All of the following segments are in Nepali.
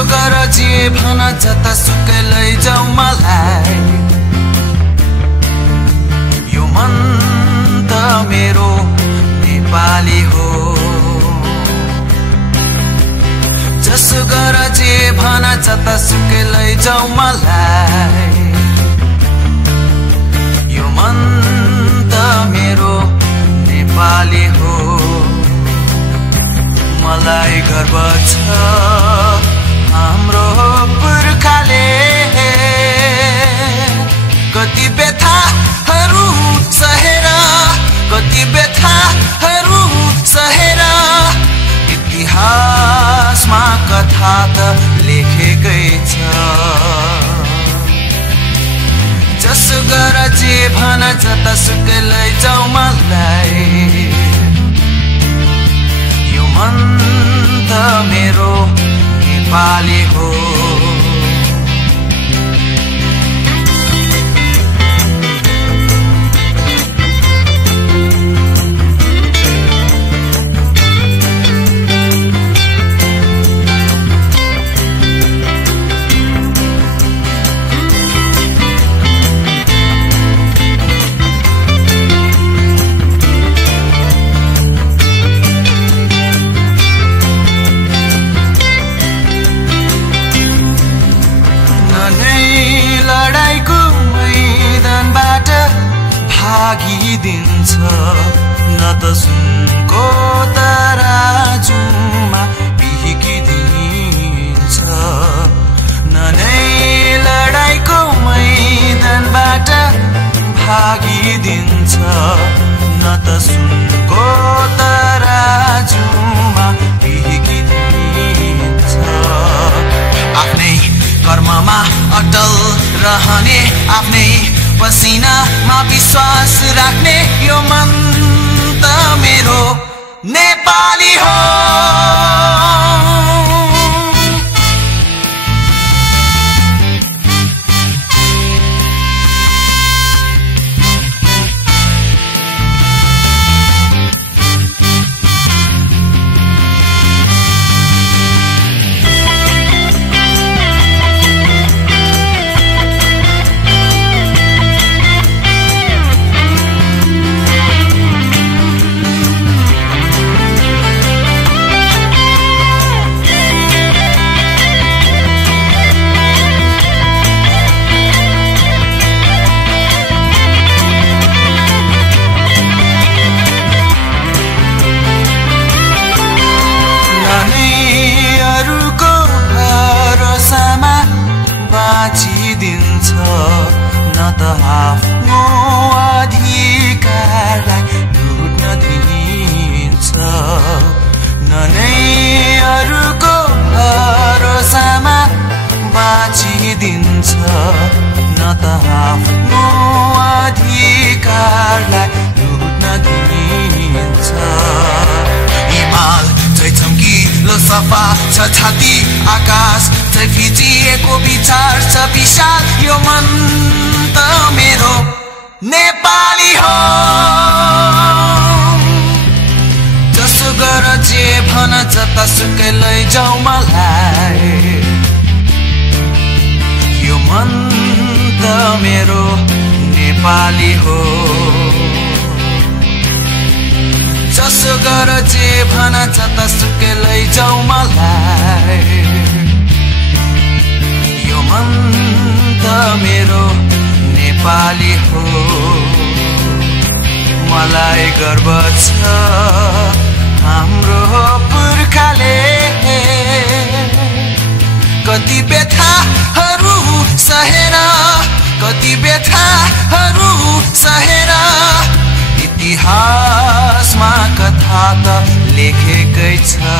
जसो गर जे भन जतासुकै लैजाऊ मलाई यो मन त मेरो नेपाली हो जसो गर जे भन जतासुकै लैजाऊ मलाई यो मन त मेरो नेपाली हो मलाई गर्व छ हाम्रो पुर्खाले कति व्यथाहरू सहेर कति व्यथाहरू सहेर इतिहासमा कथा त लेखेकै छ जसो गर जे भन जतासुकै लैजाऊ मलाई यो मन त मेरो नेपाली हो भागिदिन्छ न त सुनको तराजुमा बिहिकिदिन्छ न नै लडाईँको मैदानबाट भागिदिन्छ न त सुनको तराजुमा बिहिकिदिन्छ आफ्नै कर्ममा अटल रहने आफ्नै पसिनामा विश्वास राख्ने यो मन त मेरो नेपाली हो बाँचिदिन्छ न त आफ्नो अधिकारलाई लुट्न दिन्छ न नै अरूको भरोसामा बाँचिदिन्छ न त आफ्नो अधिकारलाई लुट्न दिन्छ हिमाल जै चम्किलो सफा छ छाती आकाश जै फिजिएको विचार छ विशाल यो मन त मेरो नेपाली हो जसो गर जे भन जतासुकै लैजाऊ मलाई यो मन त मेरो नेपाली हो जसो गर जे भन जतासुकै लैजाऊ मलाई यो मन त मेरो नेपाली हो मलाई गर्व छ हाम्रो पुर्खाले कति व्यथाहरू सहेर कति व्यथाहरू सहेर इतिहासमा कथा त लेखेकै छ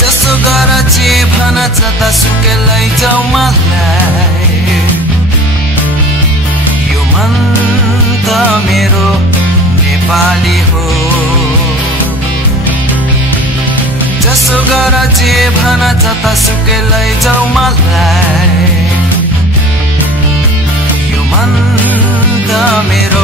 जसो गर जे भन जतासुकै लैजाऊ मलाई यो मन त मेरो नेपाली हो जसो गर जे भन जतासुकै लैजाऊ मलाई यो मन त मेरो